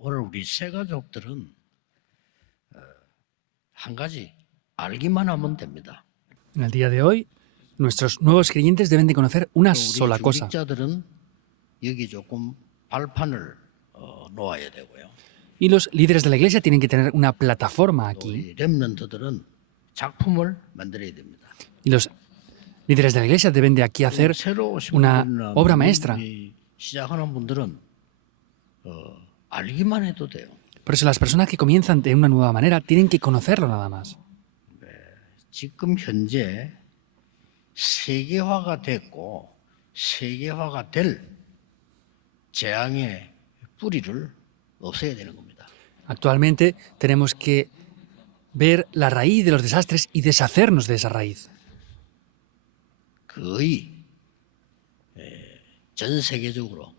오늘 우리 새 가족들은 한 가지 알기만 하면 됩니다. En el día de hoy, nuestros nuevos creyentes deben de conocer una 또 우리 sola cosa. 중직자들은 여기 조금 발판을 놓아야 되고요. Y los líderes de la iglesia tienen que tener una plataforma 또 aquí. 우리 렘넌트들은 작품을 만들어야 됩니다. Y los líderes de la iglesia deben de aquí hacer 새로 오신 una 분들이나 obra maestra. 시작하는 분들은 알기만 해도 돼요. Por eso las personas que comienzan de una nueva manera tienen que conocerlo nada más. 지금 현재 세계화가 됐고 세계화가 될 재앙의 뿌리를 없애야 되는 겁니다. Actualmente tenemos que ver la raíz de los desastres y deshacernos de esa raíz. 거의 전 세계적으로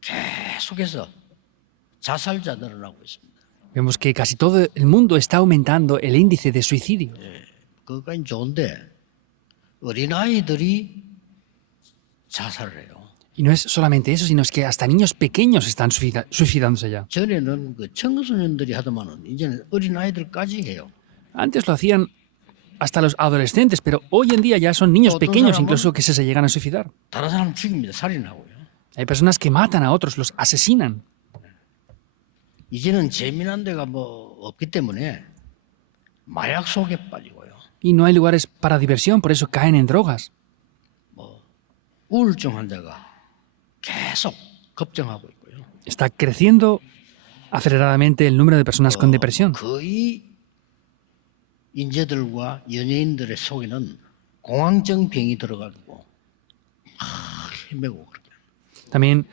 계속해서 자살자 늘어나고 있습니다. Vemos que casi todo el mundo está aumentando el índice de suicidio. 그것까지 좋은데 어린아이들이 자살을 해요. Y no es solamente eso, sino es que hasta niños pequeños están suicidándose ya. 전에는 그 청소년들이 하더만은 이제는 어린아이들까지 해요. Antes lo hacían hasta los adolescentes, pero hoy en día ya son niños pequeños incluso que se llegan a suicidar. 다른 사람 죽입니다. 살인하고요. Hay personas que matan a otros, los asesinan. 이제는 재미난 데가 뭐 없기 때문에 마약 속에 빠지고요. Y no hay lugares para diversión, por eso caen en drogas. 우울증 환자가 계속 급증하고 있고요. Está creciendo aceleradamente el número de personas con depresión. 거의 인재들과 연예인들의 속에는 공황증 병이 들어가지고 힘내고 그렇게. También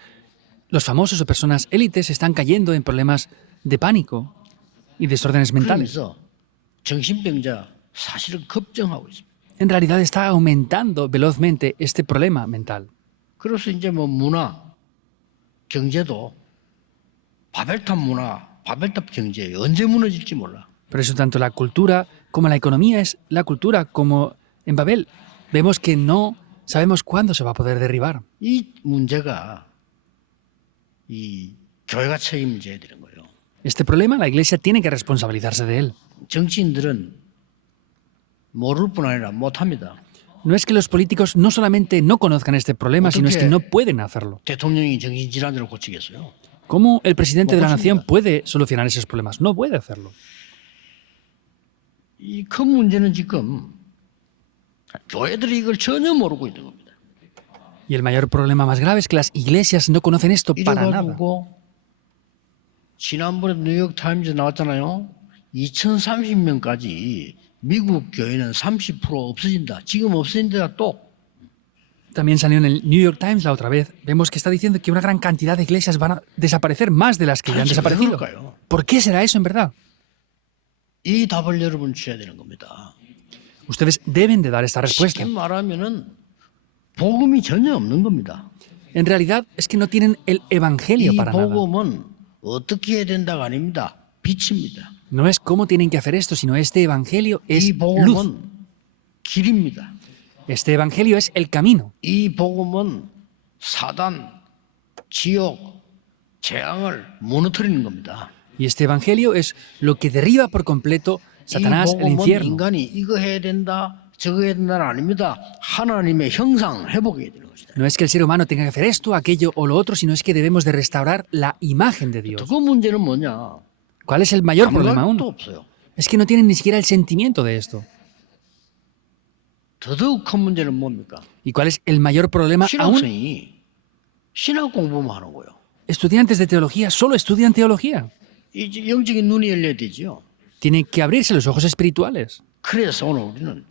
los famosos o personas élites están cayendo en problemas de pánico y desórdenes mentales. 그러면서 정신병자 사실은 급증하고 있습니다. En realidad está aumentando velozmente este problema mental. 그래서 이제 뭐 문화, 경제도 바벨탑 문화, 바벨탑 경제 언제 무너질지 몰라. Por eso tanto la cultura como la economía es la cultura como en Babel. Vemos que no sabemos cuándo se va a poder derribar. 이 문제가 이 교회가 책임져야 되는 거예요. Este problema la iglesia tiene que responsabilizarse de él. 정치인들은 모를 뿐 아니라 못합니다. No es que los políticos no solamente no conozcan este problema, sino es que no pueden hacerlo. 대통령이 정신질환을 고치겠어요? ¿Cómo el presidente de la nación puede solucionar esos problemas? No puede hacerlo. 이 큰 문제는 지금 교회들이 이걸 전혀 모르고 있는 겁니다. Y el mayor problema más grave es que las iglesias no conocen esto para nada. 이래가지고 지난번에 뉴욕 타임즈 나왔잖아요. 2030년까지 미국 교회는 30% 없어진다. 지금 없어진 데가 또. También salió en el New York Times la otra vez. Vemos que está diciendo que una gran cantidad de iglesias van a desaparecer más de las que ya han desaparecido. ¿Por qué será eso en verdad? 이 답을 여러분 주셔야 되는 겁니다. Ustedes deben de dar esta respuesta. 쉽게 말하면은 복음이 전혀 없는 겁니다. En realidad es que no tienen el evangelio 이 para nada. 복음은 어떻게 해야 된다가 아닙니다. 빛입니다. No es cómo tienen que hacer esto, sino este evangelio es 이 luz. 복음은 길입니다. Este evangelio es el camino. 이 복음은 사단, 지옥, 재앙을 무너뜨리는 겁니다. Y este evangelio es lo que derriba por completo Satanás, 이 el 복음은 infierno. 인간이 이거 해야 된다, 저거 해야 된다는 아닙니다. 하나님의 형상 회복해야 되는 것이다. No es que el ser humano tenga que hacer esto, aquello o lo otro, sino es que debemos de restaurar la imagen de Dios. 그 문제는 뭐냐? ¿Cuál es el mayor problema aún? 감각도 없어요. Es que no tienen ni siquiera el sentimiento de esto. 더더욱 큰 문제는 뭡니까? ¿Y cuál es el mayor problema aún? 신학생이 신학 공부만 하는 거예요. Estudiantes de teología solo estudian teología. 이 영적인 눈이 열려야 되죠. Tienen que abrirse los ojos espirituales. 그래서 오늘 우리는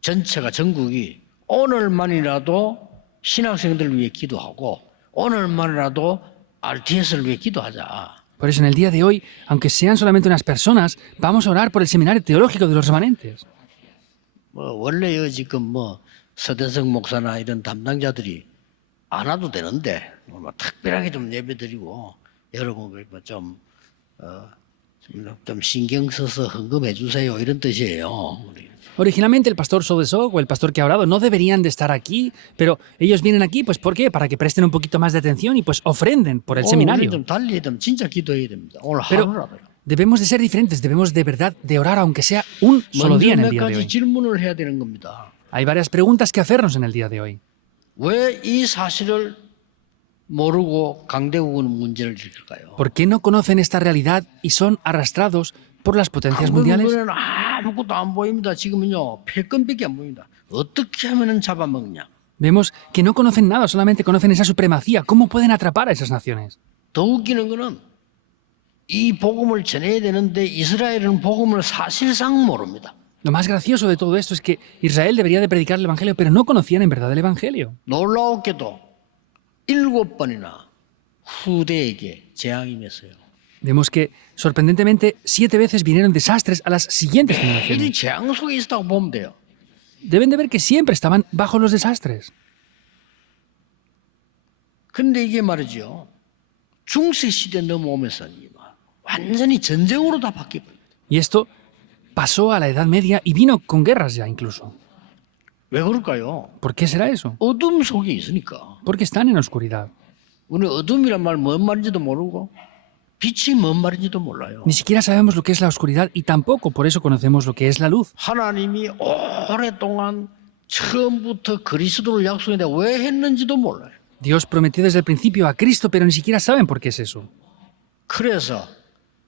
전체가 전국이 오늘만이라도 신학생들을 위해 기도하고 오늘만이라도 RTS를 위해 기도하자. Por eso en el día de hoy, aunque sean solamente unas personas, vamos a orar por el seminario teológico de los remanentes. 뭐 원래요 지금 뭐 서대성 목사나 이런 담당자들이 안 와도 되는데 뭐 특별하게 좀 예배드리고 여러분 좀 좀 신경 써서 헌금해 주세요 이런 뜻이에요. Originalmente el pastor Sodesok o el pastor que ha orado no deberían de estar aquí, pero ellos vienen aquí, pues ¿por qué? Para que presten un poquito más de atención y pues ofrenden por el 오늘 seminario. 좀 달리 좀 진짜 기도해야 됩니다. 오늘 Pero 하루라도요. debemos de ser diferentes, debemos de verdad de orar aunque sea un solo día en 먼저 el 몇 día de 가지 hoy. 질문을 해야 되는 겁니다. Hay varias preguntas que hacernos en el día de hoy. 왜 이 사실을 모르고 강대국은 문제를 일으킬까요? ¿Por qué no conocen esta realidad y son arrastrados por las potencias mundiales? 강대국은 아무것도 안 보입니다. 지금은요 패권밖에 안 보입니다. 어떻게 하면은 잡아먹냐? Vemos que no conocen nada, solamente conocen esa supremacía. ¿Cómo pueden atrapar a esas naciones? 더 웃기는 거는 이 복음을 전해야 되는데 이스라엘은 복음을 사실상 모릅니다. Lo más gracioso de todo esto es que Israel debería de predicar el Evangelio, pero no conocían en verdad el Evangelio. 놀라웠게도 7번이나 후대에게 재앙이 맺어요. Vemos que, sorprendentemente, 7 veces vinieron desastres a las siguientes 이 generaciones. 재앙 속에 있었다고 보면 돼요. Deben de ver que siempre estaban bajo los desastres. 근데 이게 말이죠. 중세 시대 넘어오면서 완전히 전쟁으로 다 바뀌어버려요. Y esto pasó a la Edad Media y vino con guerras ya incluso. 왜 그럴까요? ¿Por qué será eso? 어둠 속에 있으니까. Porque están en oscuridad. 우리 어둠이란 말 뭔 말인지도 모르고 빛이 뭔 말인지도 몰라요. Ni siquiera sabemos lo que es la oscuridad y tampoco por eso conocemos lo que es la luz. 하나님이 오랫동안 처음부터 그리스도를 약속했는데 왜 했는지도 몰라요. Dios prometió desde el principio a Cristo, pero ni siquiera saben por qué es eso. 그래서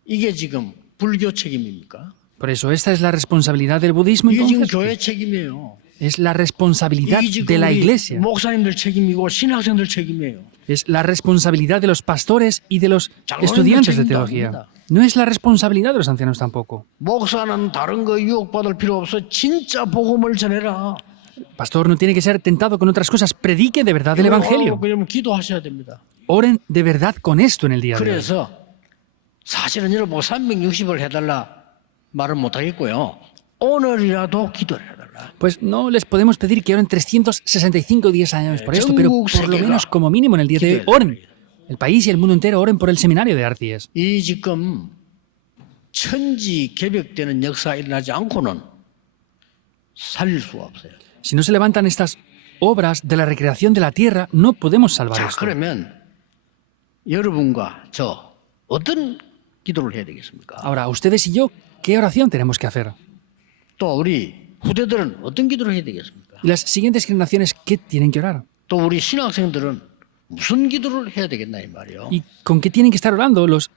이게 지금 불교 책임입니까? Por eso, esta es la responsabilidad del budismo, 이게 지금 entonces. 교회 책임이에요. Es la responsabilidad 이게 de 지금 la 우리 iglesia. 목사님들 책임이고 신학생들 책임이에요. Es la responsabilidad de los pastores y de los 장로님들 estudiantes de 책임도 teología. 아닙니다. No es la responsabilidad de los ancianos tampoco. 목사는 다른 거 유혹받을 필요 없어. 진짜 복음을 전해라. Pastor no tiene que ser tentado con otras cosas. Predique de verdad el Evangelio. 그러면 기도하셔야 됩니다. Oren de verdad con esto en el día de hoy. 그래서 사실은 여러분 360을 해달라 말은 못하겠고요. 오늘이라도 기도를 해달라. Pues no les podemos pedir que oren 365 días al año por esto, pero por lo menos como mínimo en el día de hoy oren. El país y el mundo entero oren por el seminario de Arties. 이 지금 천지 개벽되는 역사 일어나지 않고는 살릴 수가 없어요. Si no se levantan estas obras de la recreación de la tierra, no podemos salvar 자, esto. 그러면 여러분과 저 어떤 기도를 해야 되겠습니까? Ahora, ustedes y yo, ¿qué oración tenemos que hacer? 또 우리 후대들은 어떤 기도를 해야 되겠습니까? Y las siguientes generaciones, ¿qué tienen que orar? 또 우리 신학생들은 무슨 기도를 해야 되겠나 이 말이요. ¿Y con qué tienen que estar orando los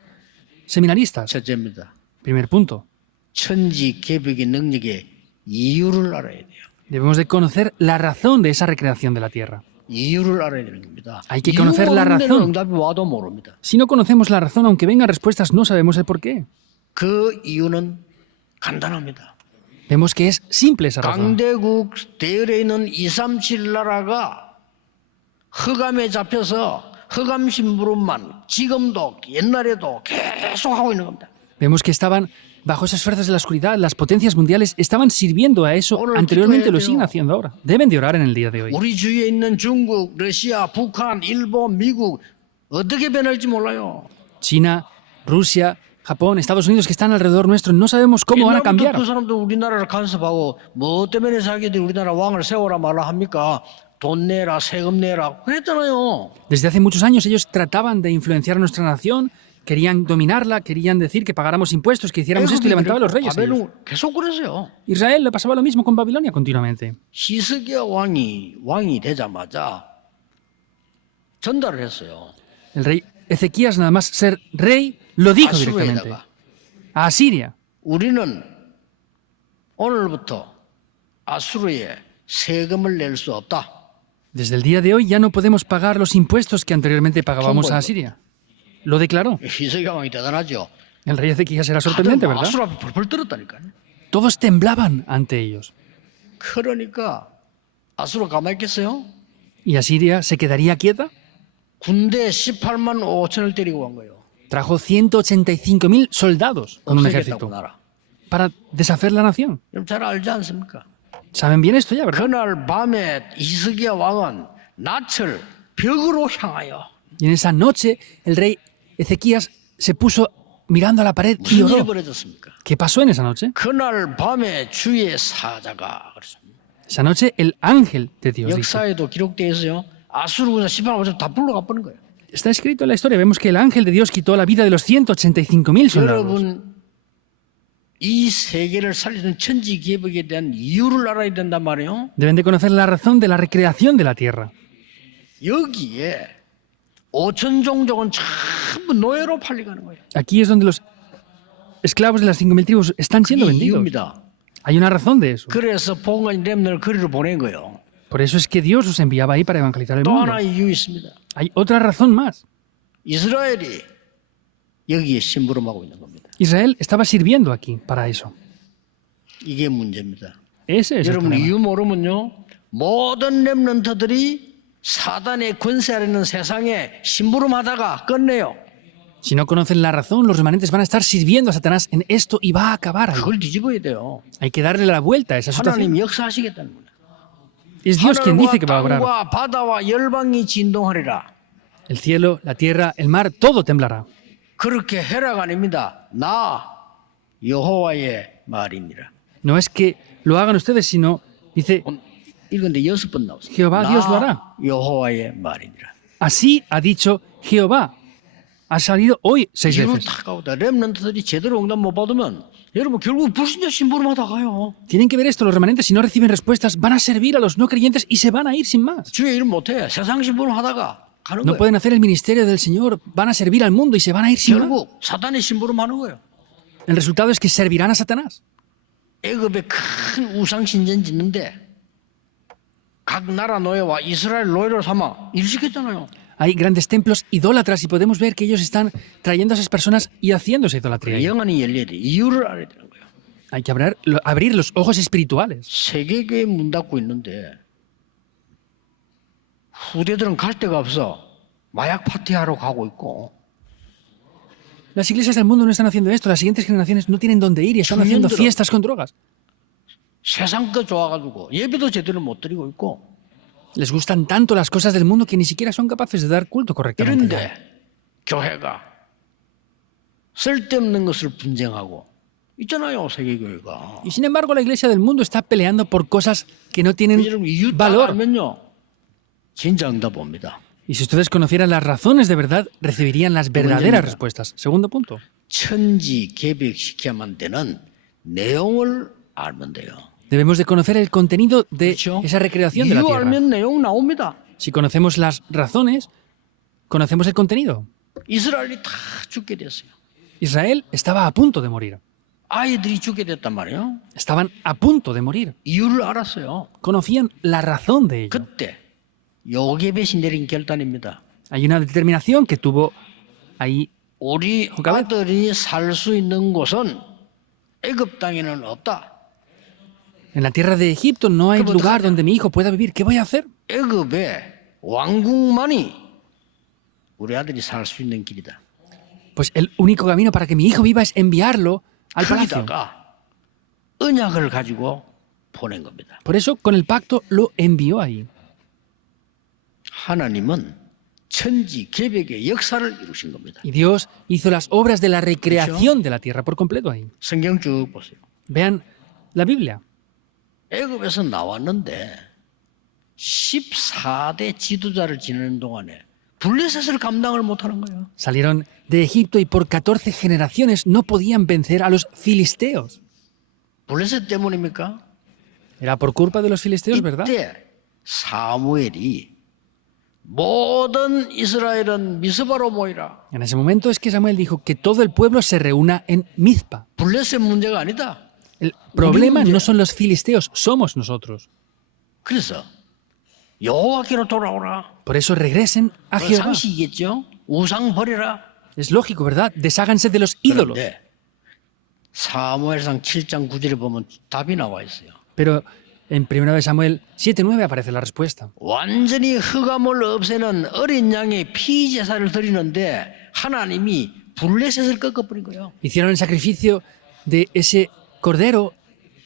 seminaristas? 첫째입니다. Primer punto. 천지 개벽의 능력의 이유를 알아야 돼요. Debemos de conocer la razón de esa recreación de la tierra. 이유를 알아야 되는 겁니다. Hay que conocer la 이유 없는 razón. 응답이 와도 모릅니다. Si no conocemos la razón, aunque vengan respuestas, no sabemos el por qué. 그 이유는 간단합니다. Vemos que es simple esa razón. 강대국 대열에 있는 237 나라가 흑암에 잡혀서 흑암 심부름만 지금도 옛날에도 계속 하고 있는 겁니다. Vemos que estaban bajo esas fuerzas de la oscuridad, las potencias mundiales estaban sirviendo a eso anteriormente, lo siguen haciendo ahora. Deben de orar en el día de hoy. 우리 주위에 있는 중국, 러시아, 북한, 일본, 미국 어떻게 변할지 몰라요. China, Rusia, Japón, Estados Unidos que están alrededor nuestro, no sabemos cómo van a 옛날부터 cambiar. 그 사람들 우리나라를 간섭하고 뭐 때문에 자기들이 우리나라 왕을 세워라 말라 합니까? 돈 내라, 세금 내라 그랬잖아요. Desde hace muchos años ellos trataban de influenciar a nuestra nación, querían dominarla, querían decir que pagáramos impuestos, que hiciéramos esto y levantaban los reyes. ellos. 바벨론 계속 그랬어요. Israel le pasaba lo mismo con Babilonia continuamente. 히스기야 왕이 되자마자 전달을 했어요. El rey Ezequías, nada más ser rey, lo dijo directamente. 아수르에다가 A Asiria. 우리는 오늘부터 아수르에 세금을 낼 수 없다. Desde el día de hoy ya no podemos pagar los impuestos que anteriormente pagábamos a Asiria. Lo declaró. 히스기야 왕이 대단하죠. El rey Ezequías era sorprendente, 다들 ¿verdad? 아수르 앞에 벌벌 떨었다니까요. Todos temblaban ante ellos. 그러니까 아수르 가만히 있겠어요? ¿Y Asiria se quedaría quieta? 군대 18만 5천을 데리고 간 거예요. Trajo 185.000 soldados con un 없애겠다고 ejército 나라. para deshacer la nación. 여러분 잘 알지 않습니까? Saben bien esto ya, ¿verdad? 그날 밤에 히스기야 왕은 낯을 벽으로 향하여 Y en esa noche el rey Ezequías se puso mirando a la pared y 무슨 일이 oró. 벌어졌습니까? ¿Qué pasó en esa noche? 그날 밤에 주의 사자가 그렇습니다. Esa noche el ángel de Dios dice. 역사에도 기록되어 있어요. 아수르 군사 18만을 다 불러가 버린 거예요. Está escrito en la historia. Vemos que el ángel de Dios quitó la vida de los 185.000 soldados. 여러분 이 세계를 살리는 천지 개벽에 대한 이유를 알아야 된단 말이에요. Deben de conocer la razón de la recreación de la tierra. 여기에 5천 종족은 전부 노예로 팔려가는 거예요. Aquí es donde los esclavos de las 5.000 tribus están siendo 이 vendidos. 이유입니다. Hay una razón de eso. 그래서 복음의 렘넌트를 거리로 보낸 거예요. Por eso es que Dios los enviaba ahí para evangelizar el 또 mundo. 하나 이유 있습니다. Hay otra razón más. 이스라엘이 여기에 심부름하고 있는 겁니다. Israel estaba sirviendo aquí para eso. 이게 문제입니다. Ese es el 여러분 problema. 이유 모르면요, 모든 렘넌트들이 사단의 권세 아래 있는 세상에 심부름하다가 끝내요. Si no conocen la razón, los remanentes van a estar sirviendo a Satanás en esto y va a acabar ahí. 그걸 뒤집어야 돼요. Hay que darle la vuelta a esa situación. 하나님 역사하시겠다는 거예요. Es Dios quien dice que va a 하늘과 obrar. 땅과 바다와 열방이 진동하리라. El cielo, la tierra, el mar, todo temblará. 그렇게 해라가 아닙니다. 나 여호와의 말이니라. No es que lo hagan ustedes, sino, dice, 읽은데 6번 나왔어요. Jehová Dios lo hará. 여호와의 말이니라. así ha dicho Jehová. Ha salido hoy 6 이걸 veces. 다 가보다 렘넌트들이 제대로 응답 못 받으면 여러분 결국 불신자 심부름하다 가요. Tienen que ver esto, los remanentes, si no reciben respuestas, van a servir a los no creyentes y se van a ir sin más. 주의 일 못해. 세상 심부름하다가 가는 No 거예요. pueden hacer el ministerio del Señor, van a servir al mundo y se van a ir sin más. 결국 사단의 심부름하는 거예요. El resultado es que servirán a Satanás. 애굽에 큰 우상 신전 짓는데 각 나라 노예와 이스라엘 노예를 삼아 일시켰잖아요. Hay grandes templos idólatras y podemos ver que ellos están trayendo a esas personas y haciéndose idolatría. ahí. 영안이 열려야 돼. 이유를 알아야 되는 거예요. Hay que abrir los ojos espirituales. 세계교회 문 닫고 있는데 후대들은 갈 데가 없어. 마약 파티하러 가고 있고 Las iglesias del mundo no están haciendo esto, las siguientes generaciones no tienen dónde ir y están haciendo fiestas con drogas. 세상 거 좋아가지고 예배도 제대로 못 드리고 있고 Les gustan tanto las cosas del mundo que ni siquiera son capaces de dar culto correctamente. 이런데 교회가 쓸데없는 것을 분쟁하고 있잖아요. 세계교회가. Y sin embargo, la iglesia del mundo está peleando por cosas que no tienen 여러분 이유 딱 valor. 알면요 진짜 응답 옵니다. Y si ustedes conocieran las razones de verdad, recibirían las verdaderas respuestas. Segundo punto. 천지 개벽시켜야만 되는 내용을 알면 돼요. Debemos de conocer el contenido de 그렇죠? esa recreación de la 이유 tierra. 알면 내용 나옵니다. Si conocemos las razones, conocemos el contenido. 이스라엘이 다 죽게 됐어요. Israel estaba a punto de morir. 아이들이 죽게 됐단 말이에요. Estaban a punto de morir. 이유를 알았어요. Conocían la razón de ello. 그때 요게벳이 내린 결단입니다. Hay una determinación que tuvo ahí. 우리 요게벳? 아들이 살 수 있는 곳은 애굽 땅에는 없다. En la tierra de Egipto no hay lugar donde mi hijo pueda vivir. ¿Qué voy a hacer? 애굽의 왕궁만이 우리 아들이 살 수 있는 길이다. Pues el único camino para que mi hijo viva es enviarlo al palacio. 거기다가 언약을 가지고 보낸 겁니다. Por eso, con el pacto, lo envió ahí. 하나님은 천지 개벽의 역사를 이루신 겁니다. Y Dios hizo las obras de la recreación de la tierra por completo ahí. 성경 쭉 보세요. Vean la Biblia. 애굽에서 나왔는데 14대 지도자를 지내는 동안에 블레셋을 감당을 못하는 거예요. Salieron de Egipto y por 14 generaciones no podían vencer a los filisteos. 블레셋 때문입니까? Era por culpa de los filisteos, ¿verdad? 이때 사무엘이 모든 이스라엘은 미스바로 모이라. En ese momento es que Samuel dijo que todo el pueblo se reúna en Mizpa. 블레셋 문제가 아니다. El problema no son los filisteos, somos nosotros. 그래서 여호와께로 돌아오라. Por eso regresen a Jehová. 상식이겠죠. 우상 버리라. Es lógico, ¿verdad? Desháganse de los ídolos. 그런데 사무엘상 7장 9절에 보면 답이 나와 있어요. Pero en 1 Samuel 7:9 aparece la respuesta. 완전히 흑암을 없애는 어린 양의 피 제사를 드리는데 하나님이 블레셋을 꺾어버린 거예요. Hicieron el sacrificio de ese cordero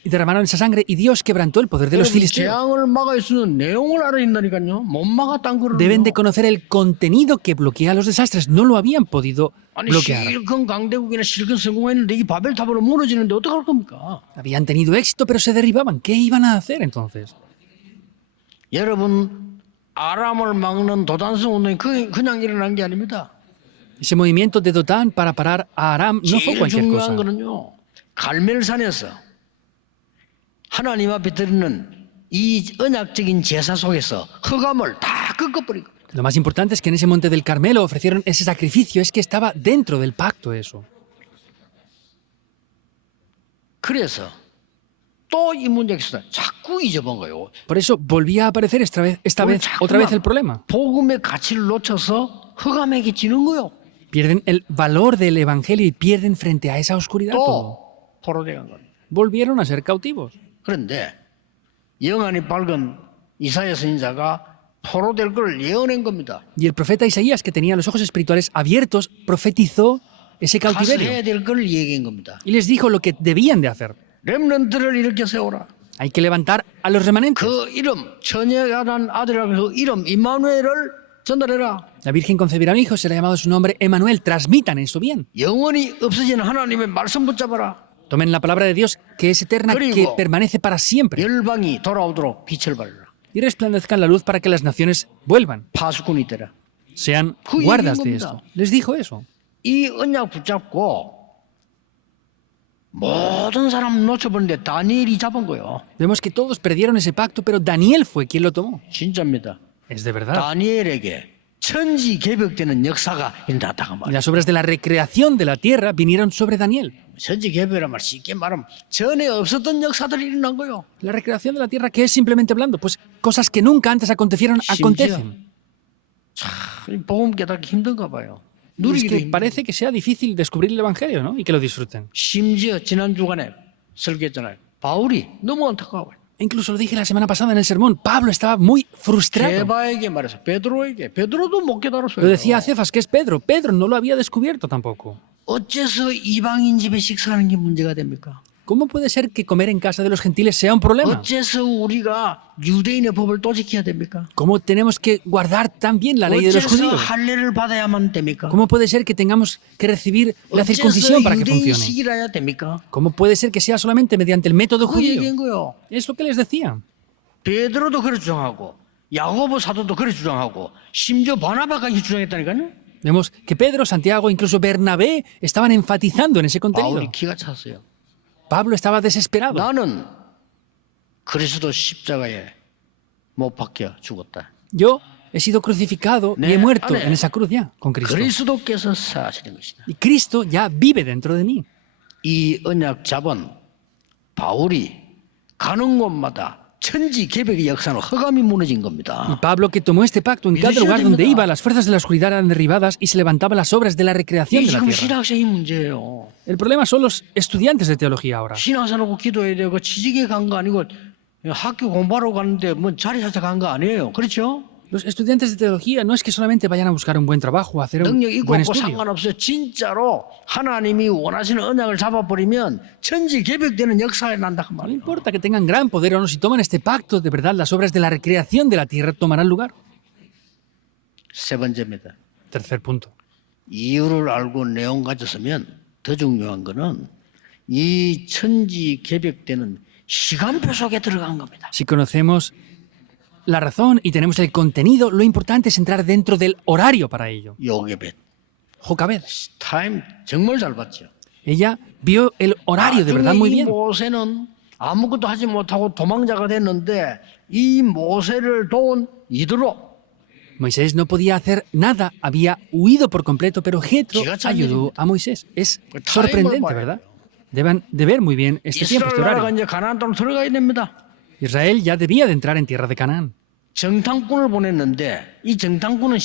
y derramaron esa sangre y Dios quebrantó el poder de los 여러분, filisteos. 재앙을 막을 수 있는 내용을 알아야 된다니까요. 못 막았다는 거를. Deben de conocer el contenido que bloquea los desastres. No lo habían podido 아니 bloquear. 실컷 강대국이나 실컷 성공했는데 이 바벨탑으로 무너지는데 어떡할 겁니까? Habían tenido éxito, pero se derribaban. ¿Qué iban a hacer entonces? 여러분 아람을 막는 도단성 운동이 그냥 일어난 게 아닙니다. Ese movimiento de Dotán para parar a Aram no fue 제일 cualquier 중요한 cosa. 거는요. 갈멜산에서 하나님 앞에 드리는 이 언약적인 제사 속에서 흑암을 다 꺾어버리고 Lo más importante es que en ese monte del Carmelo ofrecieron ese sacrificio. Es que estaba dentro del pacto eso. 그래서 또 이 문제가 있어요. 자꾸 잊어본 거예요. Por eso volvía a aparecer otra vez el problema. 복음의 가치를 놓쳐서 흑암에게 지는 거요. Pierden el valor del evangelio y pierden frente a esa oscuridad todo. 또 포로되간 겁니다. Volvieron a ser cautivos. 그런데 영안이 밝은 이사야 선지자가 포로될 걸 예언한 겁니다. Y el profeta Isaías, que tenía los ojos espirituales abiertos, profetizó ese 가서 cautiverio. 해야 될 걸 얘기한 겁니다. Y les dijo lo que debían de hacer. 렘넌트를 일으켜 세워라. Hay que levantar a los remanentes. 그 이름 처녀가 아들이라고 해서 이름 임마누엘을 전달해라. La Virgen concebirá un hijo, será llamado su nombre Emanuel. Transmitan eso bien. 영원히 없어지는 하나님의 말씀 붙잡아라. Tomen la palabra de Dios, que es eterna, que permanece para siempre. 열방이 돌아오도록 빛을 발라. Y resplandezcan la luz para que las naciones vuelvan. 파수꾼이 되라. Sean guardas de esto. Les dijo eso. 이 언약 붙잡고 모든 사람 놓쳐버렸는데 다니엘이 잡은 거예요. Vemos que todos perdieron ese pacto, pero Daniel fue quien lo tomó. 진짜입니다. Es de verdad. 다니엘에게 천지 개벽되는 역사가 일어났다가 Y 말이에요. las obras de la recreación de la tierra vinieron sobre Daniel. 천지 개벽이란 말 쉽게 말하면 전에 없었던 역사들이 일어난 거예요. La recreación de la tierra, ¿qué es simplemente hablando? Pues cosas que nunca antes acontecieron, acontecen. 참 복음 깨닫기 힘든가 봐요. Y es 누리기도 que 힘들어요. parece que sea difícil descubrir el Evangelio, ¿no? Y que lo disfruten. 심지어 지난 주간에 설교했잖아요. 바울이 너무 안타까워요. E incluso lo dije la semana pasada en el sermón. Pablo estaba muy frustrado. 게바에게 말해서 베드로도 못 깨달았어요. Lo decía a Cefas, que es Pedro. Pedro no lo había descubierto tampoco. 어째서 이방인 집에 식사하는 게 문제가 됩니까? ¿Cómo puede ser que comer en casa de los gentiles sea un problema? 어째서 우리가 유대인의 법을 또 지켜야 됩니까? ¿Cómo tenemos que guardar también la ley de los 어째서 judíos? 할례를 받아야만 됩니까? ¿Cómo puede ser que tengamos que recibir la circuncisión 어째서 para que funcione? 유대인식이라야 됩니까? ¿Cómo puede ser que sea solamente mediante el método 그 judío? 얘기한 거요. Es lo que les decía. 베드로도 그렇게 주장하고 야고보 사도도 그렇게 주장하고 심지어 바나바까지 주장했다니까요. Vemos que Pedro, Santiago, incluso Bernabé estaban enfatizando en ese contenido. 바울이 기가 찼어요. Pablo estaba desesperado. 나는 그리스도 십자가에 못 박혀 죽었다. Yo he sido crucificado y he muerto en esa cruz ya, con Cristo. 그리스도께서 사시는 것이다. Y Cristo ya vive dentro de mí. 이 언약 잡은 바울이 가는 곳마다 천지 개벽의 역사는 흑암이 무너진 Y 겁니다. Pablo, que tomó este pacto, en cada lugar donde iba, las fuerzas de la oscuridad eran derribadas y se levantaban las obras de la recreación 이게 de la 지금 tierra. 신학생이 문제예요. El problema son los estudiantes de teología ahora. 신앙사 놓고 기도해야 되고 취직에 간 거 아니고 학교 공부하러 가는데 뭐 자리 찾아 간 거 아니에요. 그렇죠? Los estudiantes de teología no es que solamente vayan a buscar un buen trabajo o hacer un 능력 있고 buen 없고 estudio. 상관없어요. 진짜로 하나님이 원하시는 언약을 잡아버리면 천지 개벽되는 역사에 난다 그 No 말이에요. importa que tengan gran poder o no, si toman este pacto, de verdad las obras de la recreación de la tierra tomarán lugar. 세 번째입니다. Tercer punto. 이유를 알고 내용 가졌으면 더 중요한 거는 이 천지 개벽되는 시간표 속에 들어간 겁니다. Si conocemos la razón y tenemos el contenido, lo importante es entrar dentro del horario para ello. 요게벳 Jocabed, 타임 정말 잘 봤죠. ella vio el horario de verdad muy 이 bien. 모세는 아무것도 하지 못하고 도망자가 됐는데 이 모세를 도운 이드로 Moisés no podía hacer nada, había huido por completo, pero Jetro ayudó a Moisés. Es sorprendente, ¿verdad? Deben de ver muy bien este tiempo, este 이스라엘 나라가 horario. 이제 가나안 땅으로 들어가야 됩니다. Israel ya debía de entrar en tierra de Canaán. 정탐꾼을 보냈는데 이 정탐꾼은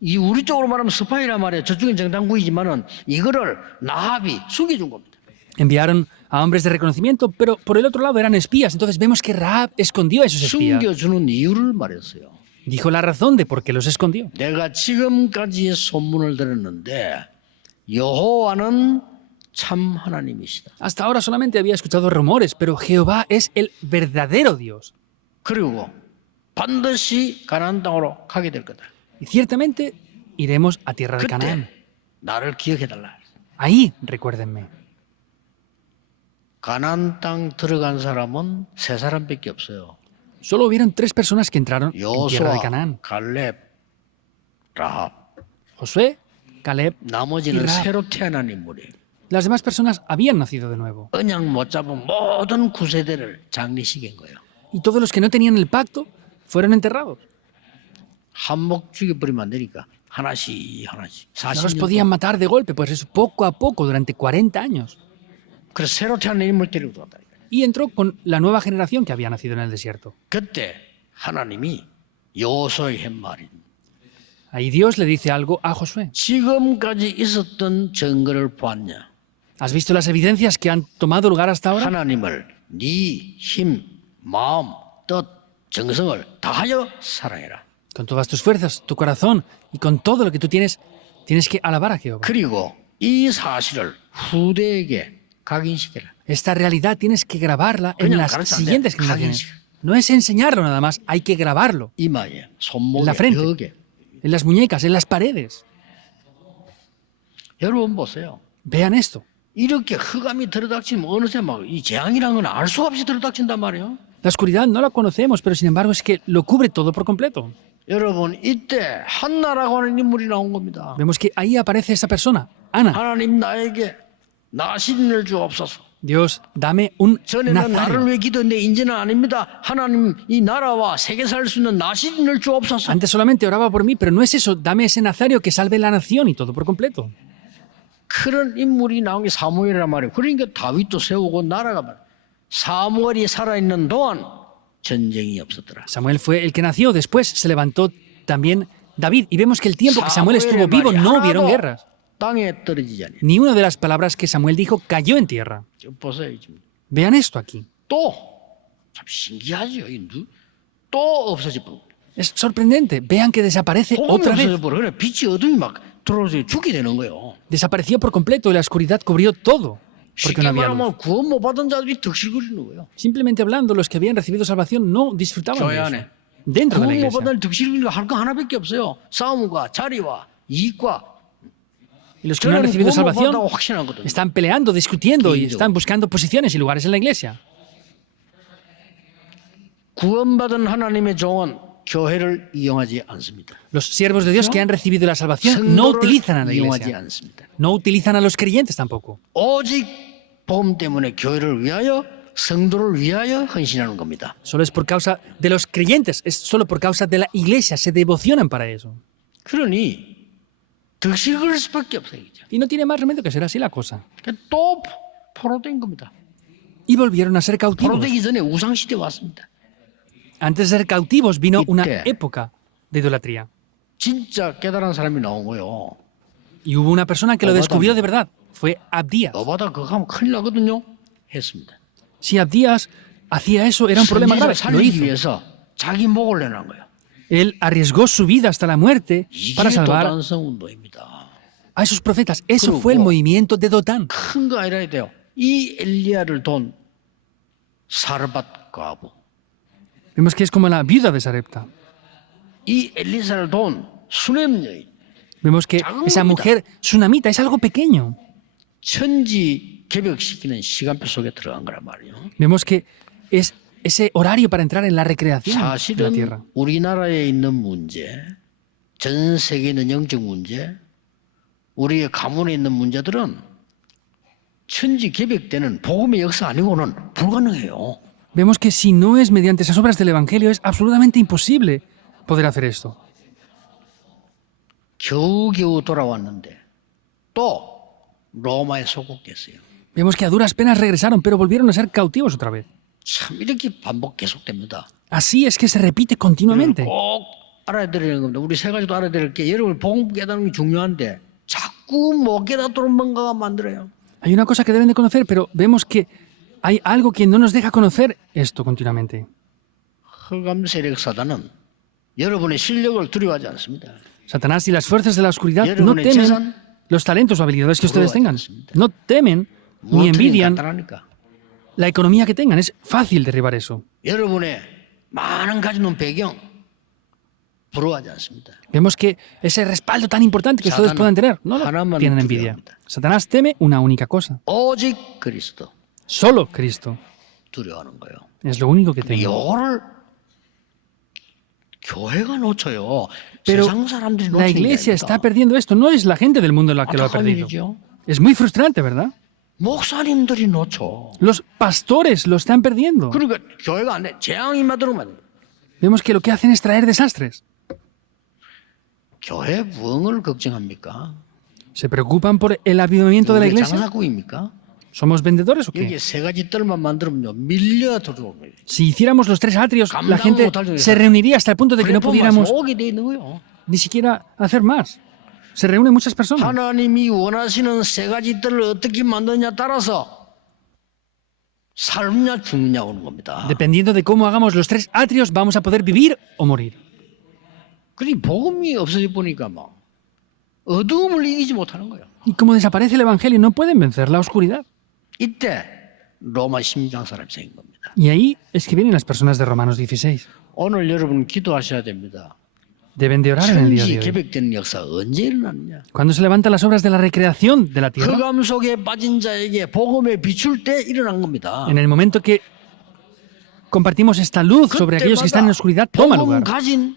이 우리 쪽으로 말하면 스파이란 말이에요. 저쪽은 정탐꾼이지만은 이거를 나합이 숨겨준 겁니다. Enviaron a hombres de reconocimiento, pero por el otro lado eran espías. Entonces vemos que Rahab escondió a esos espías. 숨겨주는 이유를 말했어요. Dijo la razón de por qué los escondió. 내가 지금까지의 소문을 들었는데 여호와는 참 하나님이시다. Hasta ahora solamente había escuchado rumores, pero Jehová es el verdadero Dios. 그리고 반드시 가나안 땅으로 가게 될 거다. Y ciertamente iremos a tierra de 그때 Canaán. 나를 기억해달라. Ahí recuérdenme. 가나안 땅 들어간 사람은 세 사람밖에 없어요. Solo hubieron 3 personas que entraron en tierra de 여호수아, Canaán. 갈렙, 라합. Josué, Caleb, 나머지는 y Rahab. 새로 태어난 인물이에요. Las demás personas habían nacido de nuevo. 언약 못 잡은 모든 구세대를 장례식인 거예요. Y todos los que no tenían el pacto fueron enterrados. 한몫 죽여버리면 안 되니까 하나씩 하나씩 No los 40년 podían 동안. matar de golpe, pues eso poco a poco durante 40 años. 그래서 새로 태어난 인물 데리고 들어갔다. Y entró con la nueva generación que había nacido en el desierto. 그때 하나님이 여호수아의 한 말이 Ahí Dios le dice algo a Josué. 지금까지 있었던 증거를 보았냐? ¿Has visto las evidencias que han tomado lugar hasta ahora? 하나님을 네 힘, 마음, 뜻, 정성을 다하여 사랑해라. Con todas tus fuerzas, tu corazón y con todo lo que tú tienes, tienes que alabar a Jehová. 그리고 이 사실을 후대에게 각인시켜라. Esta realidad tienes que grabarla en 그냥 las 가르쳐 안 돼. siguientes generaciones. 각인시켜. No es enseñarlo nada más, hay que grabarlo. 이마에, En 손목에, la frente, 벽에. en las muñecas, en las paredes. 여러분 보세요. Vean esto. 이렇게 흑암이 들어닥치면 어느새 막 이 재앙이라는 건 알 수 없이 들어닥친단 말이에요. La oscuridad no la conocemos, pero sin embargo es que lo cubre todo por completo. 여러분 이때 한나라고 하는 인물이 나온 겁니다. Vemos que ahí aparece esa persona, Ana. 하나님 나에게 나시린을 주옵소서. Dios, dame un 전에는 나를 nazario. 위해 기도했는데 이제는 아닙니다. 하나님 이 나라와 세계 살 수 있는 나시린을 주옵소서. Antes solamente oraba por mí, pero no es eso. Dame ese nazario que salve la nación y todo por completo. 그런 인물이 나온 게 사무엘이란 말이에요. 그러니까 다윗도 세우고 나라가 말. 사무엘이 살아있는 동안 전쟁이 없었더라. Samuel fue el que nació, después se levantó también David. Y vemos que el tiempo que Samuel estuvo 사무엘의 vivo 말이 no hubieron 하나도 guerras. 땅에 떨어지지 않아요. Ni una de las palabras que Samuel dijo cayó en tierra. 좀 보세요 지금. Vean esto aquí. 또 참 신기하죠. 또 없어져 버려. Es sorprendente. Vean que desaparece 복음이 otra 없어져 vez. 버려. 그래 빛이 어둠이 막 들어오서 죽게 되는 거예요. Desapareció por completo y la oscuridad cubrió todo. Porque no 쉽게 había luz. 말하면 구원 못 받은 자들이 득실거리는 거예요. Simplemente hablando, los que habían recibido salvación no disfrutaban 교회 de 안에. eso. Dentro de la 구원 못 iglesia. 받은 득실거리는 할 거 하나밖에 없어요. 싸움과 자리와 이익과. Y los que no han 저는 recibido 구원 못 salvación 받다고 확신하거든요. están peleando, discutiendo y Querido. están buscando posiciones y lugares en la iglesia. 구원받은 하나님의 종은 교회를 이용하지 않습니다. Los siervos de Dios que han recibido la salvación no 성도를 utilizan a la 이용하지 iglesia. 않습니다. No utilizan a los creyentes tampoco. 오직 복음 때문에 교회를 위하여 성도를 위하여 헌신하는 겁니다. Solo es por causa de los creyentes, es solo por causa de la iglesia, se devocionan para eso. 그러니 득실거릴 수밖에 없어요. 이제. Y no tiene más remedio que ser así la cosa. 또 포로된 겁니다. Y volvieron a ser cautivos. 포로되기 전에 우상시대 왔습니다. Antes de ser cautivos vino una 이때 época de idolatría. 진짜 깨달은 사람이 나온 거예요. Y hubo una persona que lo descubrió de verdad. Fue Abdías. 너보다 그거 하면 큰일 나거든요. 했습니다. Si Abdías hacía eso, era un problema 선지자 grave. Lo 살리기 hizo. 위해서 자기 목을 내놓은 거예요. Él arriesgó su vida hasta la muerte 이게 para salvar 도단성 운동입니다. a esos profetas. Eso fue el movimiento de Dotán. 큰 거 아니라 돼요. 이 엘리야를 돈 사르밧 과부, Vemos que es como la viuda de Sarepta. 이 엘리사를 돈 수넴 여인, Vemos que esa mujer sunamita es algo pequeño. 천지 개벽시키는 시간표 속에 들어간 거란 말이에요. Vemos que es ese horario para entrar en la recreación de la 사실은 tierra. 우리나라에 있는 문제, 전 세계에 있는 영적 문제, 우리의 가문에 있는 문제들은 천지 개벽 때는 복음의 역사 아니고는 불가능해요. Vemos que si no es mediante esas obras del Evangelio es absolutamente imposible poder hacer esto. 겨우겨우 돌아왔는데 또 로마에 소국됐어요. Vemos que a duras penas regresaron, pero volvieron a ser cautivos otra vez. 참 이렇게 반복 계속됩니다. Así es que se repite continuamente. 꼭 알아야 되는 겁니다. 우리 세 가지도 알아야 될 게 여러분 복음 깨닫는 게 중요한데 자꾸 못 깨닫도록 뭔가가 만들어요. Hay una cosa que deben de conocer, pero vemos que hay algo que no nos deja conocer esto continuamente. 흑암 세력 사단은 여러분의 실력을 두려워하지 않습니다. Satanás y las fuerzas de la oscuridad no 여러분의 temen 재산, los talentos o habilidades que ustedes tengan. 않습니다. No temen ni 무너뜨리면 envidian 간단하니까. la economía que tengan. Es fácil derribar eso. 여러분의 많은 가지는 배경 부러워하지 않습니다. Vemos que ese respaldo tan importante que ustedes puedan tener, no lo 하나만 tienen envidia. 두려워합니다. Satanás teme una única cosa. 오직 그리스도 Solo Cristo 두려워하는 거예요. es lo único que 근데 teme. 이거를 교회가 놓쳐요. Pero 세상 사람들이 la 놓치는 게 iglesia está 아닙니다. perdiendo esto. No es la gente del mundo la que lo ha 안타까운 perdido. 일이죠. Es muy frustrante, ¿verdad? 목사님들이 놓쳐. Los pastores lo están perdiendo. 그러니까 교회가 안 돼. 재앙이 임하도록만 Vemos que lo que hacen es traer desastres. 교회 부흥을 걱정합니까? ¿Se preocupan por el avivamiento de la 우리 iglesia? 장사꾼입니까? ¿Somos vendedores o 여기 qué? 세 가지 뜰만 만들면요 밀려 들어오면 Si hiciéramos los 3 atrios, la gente se reuniría hasta el punto de que no pudiéramos 오게 돼 있는 거예요. ni siquiera hacer más. Se reúnen muchas personas. 하나님이 원하시는 세 가지 뜰을 어떻게 만드냐 따라서 삶냐 죽느냐 오는 겁니다. Dependiendo de cómo hagamos los 3 atrios, vamos a poder vivir o morir. 그리 복음이 없어져 보니까 막 어두움을 이기지 못하는 거예요. Y como desaparece el evangelio, no pueden vencer la oscuridad. 이때 로마 16장 사람이 생긴 겁니다. Y ahí es que vienen las personas de Romanos 16. 오늘 여러분 기도하셔야 됩니다. Deben de orar en el día 천지 de hoy. 개백되는 역사 언제 일어났냐? Cuando se levantan las obras de la recreación de la tierra, 흑암 속에 빠진 자에게 복음에 비출 때 일어난 겁니다. en el momento que compartimos esta luz sobre aquellos que están en la oscuridad, toma 복음 lugar. 가진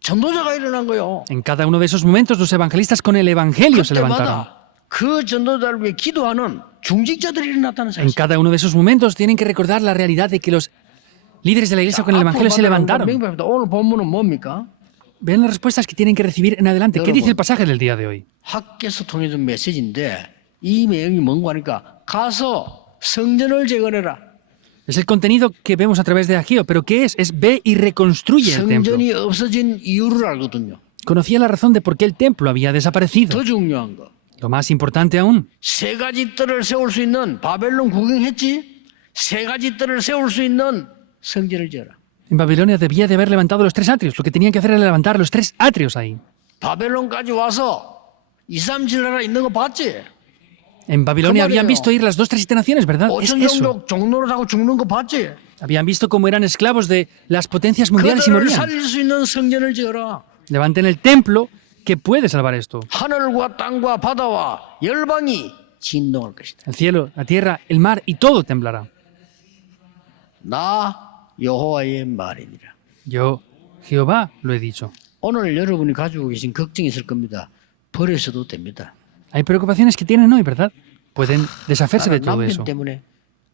전도자가 일어난 거예요. En cada uno de esos momentos, los evangelistas con el evangelio se levantaron. 그때마다 그 전도자를 위해 기도하는 중직자들이 일어났다는 En 사실. cada uno de esos momentos tienen que recordar la realidad de que los líderes de la iglesia con el evangelio se levantaron. 오늘 본문은 뭡니까? Vean las respuestas que tienen que recibir en adelante. ¿Qué dice el pasaje del día de hoy? 학교에서 통해준 메시지인데 이 내용이 뭔가 하니까 가서 성전을 재건해라. Es el contenido que vemos a través de Ageo, pero ¿qué es? Es ve y reconstruye el templo. 성전이 없어진 이유를 알거든요. Conocía la razón de por qué el templo había desaparecido. 더 중요한 거. Lo más importante aún, 세 가지 뜰을 세울 수 있는 바벨론 구경했지? 세 가지 뜰을 세울 수 있는 성전을 지어라. en Babilonia debía de haber levantado los 3 atrios. Lo que tenían que hacer era levantar los 3 atrios ahí. 바벨론까지 와서 2, 3, 7 나라 있는 거 봤지? En Babilonia ¿Cómo habían leo? visto ir las 2 3 naciones, ¿verdad? Es eso. 오천종족 종노릇하고 죽는 거 봤지? Habían visto cómo eran esclavos de las potencias mundiales y 그들을 morían. 살릴 수 있는 성전을 지어라. Levanten el templo que puede salvar esto. 하늘과 땅과 바다와 열방이 진동할 것이다. El cielo, la tierra, el mar y todo temblará. 나 여호와의 말이니라. Yo, Jehová, lo he dicho. 오늘 여러분이 가지고 계신 걱정이 있을 겁니다. 버리셔도 됩니다. Hay preocupaciones que tienen hoy, ¿verdad? Pueden deshacerse de 나는 todo 남편 eso. 때문에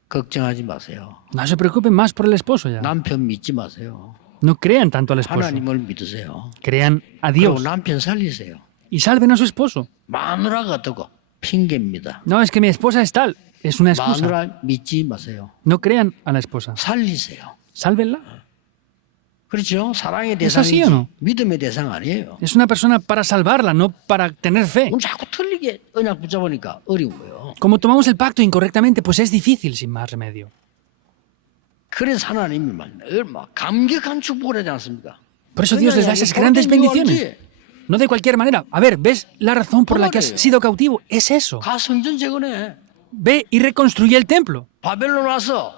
걱정하지 마세요. No se preocupen más por el esposo ya. 남편 믿지 마세요. No crean tanto al esposo. 하나님을 믿으세요. Crean a 그리고 Dios 남편 살리세요. y salven a su esposo. 마누라가 어떠고 핑계입니다. No, es que mi esposa es tal. Es una excusa. 마누라 믿지 마세요. No crean a la esposa. 살리세요. Sálvenla. 그렇죠? 사랑의 ¿Es así o 대상이지 no? 믿음의 대상 아니에요. Es una persona para salvarla, no para tener fe. 오늘 자꾸 틀리게 언약 붙잡으니까 어려운 거예요. Como tomamos el pacto incorrectamente, pues es difícil sin más remedio. 그래서 하나님이 막 감격한 축복을 하지 않습니까? Por eso Dios les da esas grandes bendiciones. No de cualquier manera. A ver, ¿ves la razón por la que has sido cautivo? Es eso. 가 성전 재건해. Ve y reconstruye el templo. 바벨론 와서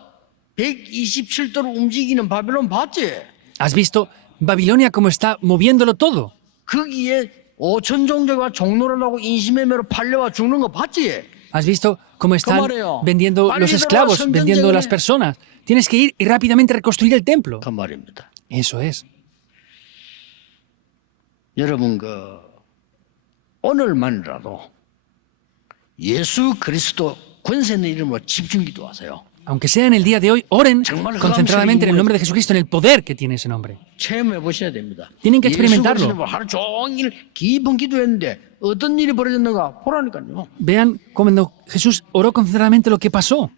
127도로 움직이는 바벨론 봤지? ¿Has visto Babilonia cómo está moviéndolo todo? 거기에 5천 종족과 종노릇하고 인신매매로 팔려와 죽는 거 봤지? ¿Has visto cómo están 말이에요. vendiendo 빨리 los esclavos, 들어와, vendiendo 성전 las 재건해. personas? Tienes que ir y rápidamente reconstruir el templo. 그 말입니다. Eso es. 여러분 오늘만이라도 예수 그리스도 권세 있는 이름으로 집중 기도하세요. Aunque sea en el día de hoy, oren 정말 concentradamente en el nombre de Jesucristo, en el poder que tiene ese nombre. 체험해 보셔야 됩니다. Tienen que experimentarlo. 예수 그리스도 하루 종일 깊은 기도했는데 어떤 일이 벌어졌는가 보라니까요. Vean cuando Jesús oró concentradamente lo que pasó.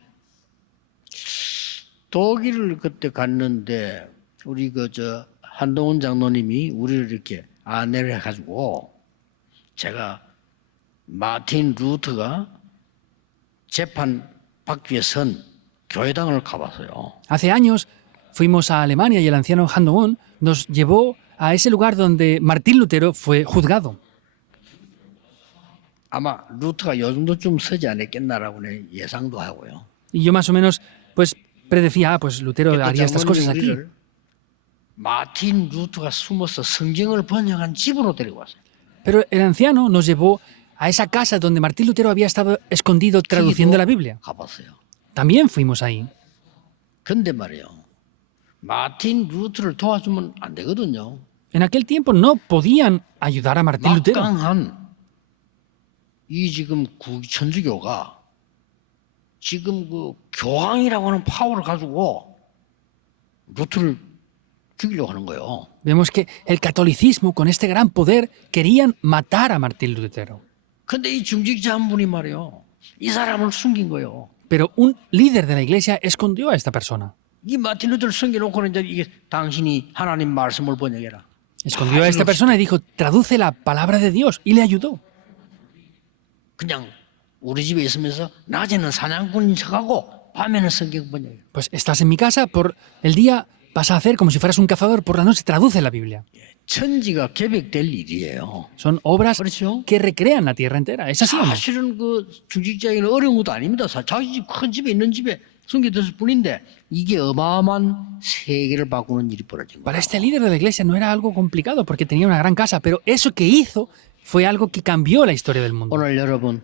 독일을 그때 갔는데 우리 한동훈 장로님이 우리를 이렇게 안내를 해가지고 제가 마틴 루터가 재판 받기 위해 선 교회당을 가봤어요. Hace años fuimos a Alemania y el anciano Handong nos llevó a ese lugar donde Martín Lutero fue juzgado. 아마 루터가 요 정도쯤 쓰지 않았겠나라고 예상도 하고요. Y yo más o menos pues predecía, pues Lutero haría estas cosas aquí. 우리를 마틴 루터가 숨어서 성경을 번역한 집으로 데리고 왔어요. Pero el anciano nos llevó a esa casa donde Martín Lutero había estado escondido traduciendo la Biblia. 가봤어요. También fuimos ahí. 근데 말이에요. 마틴 루터를 도와주면 안 되거든요. En aquel tiempo no podían ayudar a Martín Lutero. 막강한 이 지금 천주교가 지금 그 교황이라고 하는 파워를 가지고 루터를 죽이려고 하는 거예요. Vemos que el catolicismo, con este gran poder, querían matar a Martín Lutero. 근데 이 중직자 한 분이 말이에요. 이 사람을 숨긴 거예요. Pero un líder de la iglesia escondió a esta persona. 이 마틴 루터를 숨겨놓고는 이제 이게 당신이 하나님 말씀을 번역해라. Escondió a esta persona y dijo, traduce la palabra de Dios. Y le ayudó. 그냥 우리 집에 있으면서 낮에는 사냥꾼인 척하고 밤에는 성경 번역해. Pues estás en mi casa, por el día vas a hacer como si fueras un cazador, por la noche traduce la Biblia. 천지가 개벽될 일이에요. Son obras 그렇죠? que recrean la tierra entera. ¿Es así o no? 사실은 그 중직자에게는 어려운 것도 아닙니다. 자기 집 큰 집에 있는 집에 숨겨뒀을 뿐인데 이게 어마어마한 세계를 바꾸는 일이 벌어진 Para 거예요. este líder de la iglesia no era algo complicado porque tenía una gran casa, pero eso que hizo fue algo que cambió la historia del mundo. 오늘 여러분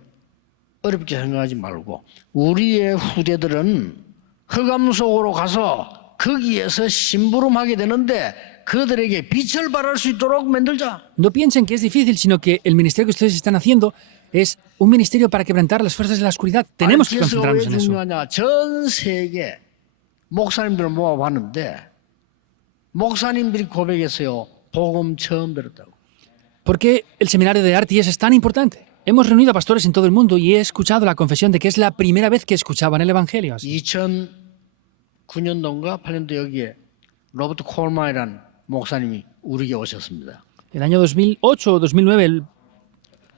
어렵게 생각하지 말고 우리의 후대들은 흑암 속으로 가서 거기에서 심부름하게 되는데 그들에게 빛을 발할 수 있도록 만들자. No piensen que es difícil, sino que el ministerio que ustedes están haciendo es un ministerio para quebrantar las fuerzas de la oscuridad. Tenemos que 그래서 왜 concentrarnos en eso. 중요하냐? 전 세계 목사님들을 모아봤는데 목사님들이 고백했어요. 복음 처음 들었다고. ¿Por qué el seminario de RTS es tan importante? Hemos reunido a pastores en todo el mundo y he escuchado la confesión de que es la primera vez que escuchaban el Evangelio. 2009년도인가 8년도 여기에 로버트 콜만이라는 목사님이 우리에게 오셨습니다. El año 2008 o 2009 el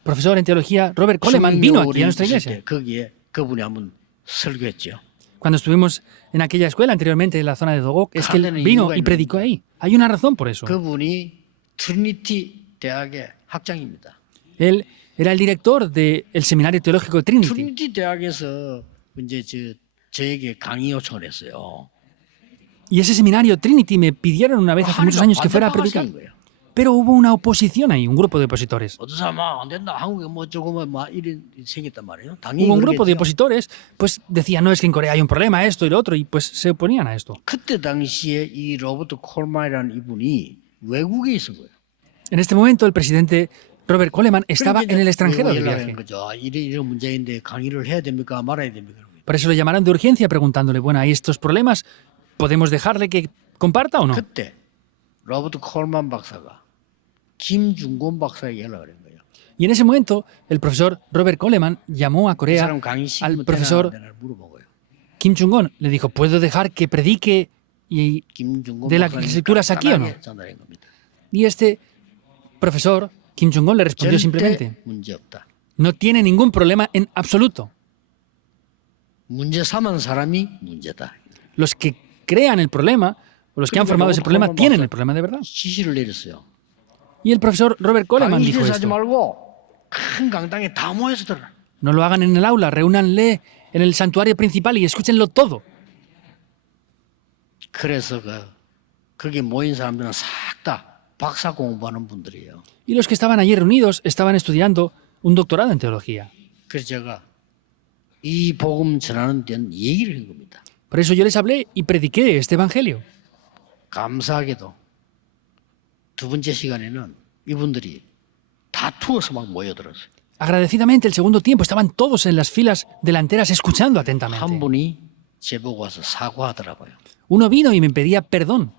profesor en teología Robert Coleman vino aquí a nuestra iglesia. 거기에 그분이 한번 설교했죠. Cuando estuvimos en aquella escuela anteriormente en la zona de Dogok, es que él vino y predicó ahí. Hay una razón por eso. 그분이 트리니티 대학의 학장입니다. Él era el director del seminario teológico Trinity. 트리니티 대학에서 이제 저에게 강의 요청을 했어요. Y ese seminario Trinity me pidieron una vez hace muchos años que fuera a predicar. Pero hubo una oposición ahí, un grupo de opositores. 어떤 사람은 안 된다. 한국에 뭐 조금 막 이런 생겼단 말이에요. Hubo un grupo de 그러겠죠. opositores, pues decían, no, es que en Corea hay un problema, esto y lo otro, y pues se oponían a esto. 그때 당시에 이 로버트 콜만이라는 이분이 외국에 있은 거예요. En este momento el presidente Robert Coleman estaba en el extranjero de 연락한 viaje. 거죠. 이런 문제인데 강의를 해야 됩니까 말아야 됩니까? Por eso le llamaron de urgencia preguntándole, bueno, hay estos problemas, ¿podemos dejarle que comparta o no? 그때 로버트 콜만 박사가 김중곤 박사에게 연락을 한 거예요. Y en ese momento el profesor Robert Coleman llamó a 이 Corea 사람 강의 al 시키면 profesor 되나 물어보고요. Kim Jong-un. Le dijo, ¿puedo dejar que predique y 김중곤 de las 박사님 escrituras aquí o no? 간단하게 전달한 겁니다. Y este profesor, Kim Jong-un, le respondió 절대 simplemente, 문제 없다. no tiene ningún problema en absoluto. 문제 삼은 사람이 문제다. Los que crean el problema, o los que han formado ese problema, tienen el problema de verdad. 지시를 내렸어요. Y el profesor Robert Coleman dijo 강의실에서 하지 esto. 말고 큰 강당에 다 모여서 들어라. No lo hagan en el aula, reúnanle en el santuario principal y escúchenlo todo. 그래서 거기 모인 사람들은 싹 다 박사 공부하는 분들이에요. Y los que estaban allí reunidos estaban estudiando un doctorado en teología. 그래서 제가 이 복음 전하는 데는 얘기를 한 겁니다. Por eso yo les hablé y prediqué este evangelio. 감사하게도 두 번째 시간에는 이분들이 다 투어서 막 모여들었어요. Agradecidamente, el segundo tiempo estaban todos en las filas delanteras escuchando 한 atentamente. 분이 제보고 와서 사과하더라고요. Uno vino y me pedía perdón.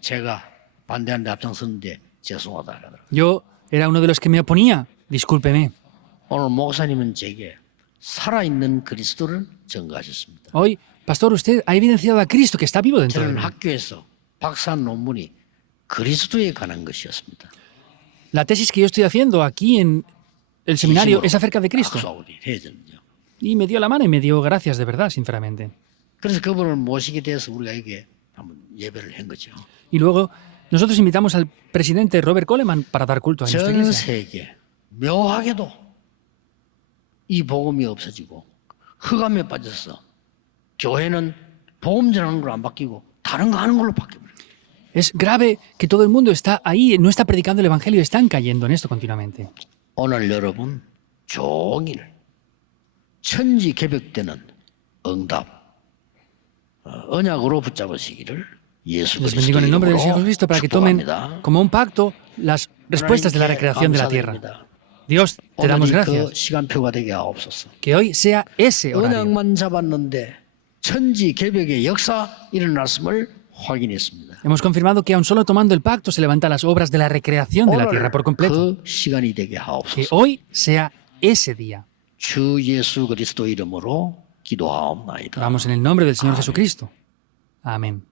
제가 반대하는데 앞장섰는데 죄송하다 하더라고요. Yo era uno de los que me oponía. Discúlpeme. 오늘 목사님은 제게 살아있는 그리스도를 증거하셨습니다. Hoy, pastor, usted ha evidenciado a Cristo que está vivo dentro de 저는 mí. 학교에서 박사 논문이 그리스도에 관한 것이었습니다. La tesis que yo estoy haciendo aquí en el seminario es acerca de Cristo. 박수하고 해줬죠. Y me dio la mano y me dio gracias de verdad, sinceramente. 그래서 그분을 모시게 돼서 우리가 이게 한번 예배를 한 거죠. Y luego nosotros invitamos al presidente Robert Coleman para dar culto a nuestra 전 iglesia. 세계 묘하게도 이 복음이 없어지고 흑암에 빠져서 교회는 복음 전하는 걸로 안 바뀌고 다른 거 하는 걸로 바뀌어버려요. Es grave que todo el mundo está ahí, no está predicando el Evangelio, están cayendo en esto continuamente. 오늘 여러분 종일 천지 개벽되는 응답 언약으로 붙잡으시기를 예수 Les bendigo en el nombre del Señor 그리스도 Jesucristo para que 이름으로 tomen 축복합니다. como un pacto las respuestas de la recreación de la tierra. Dios, te damos 오늘이 그 gracias. 시간표가 되게 하옵소서. Que hoy sea ese horario. 언약만 잡았는데 천지 개벽의 역사 일어났음을 확인했습니다. Hemos confirmado que aun solo tomando el pacto se levantan las obras de la recreación de la 오늘 tierra por completo. 그 시간이 되게 Que 하옵소서. hoy sea ese día. 주 예수 그리스도 이름으로 기도하옵나이다. Vamos en el nombre del Señor Jesucristo. Amén.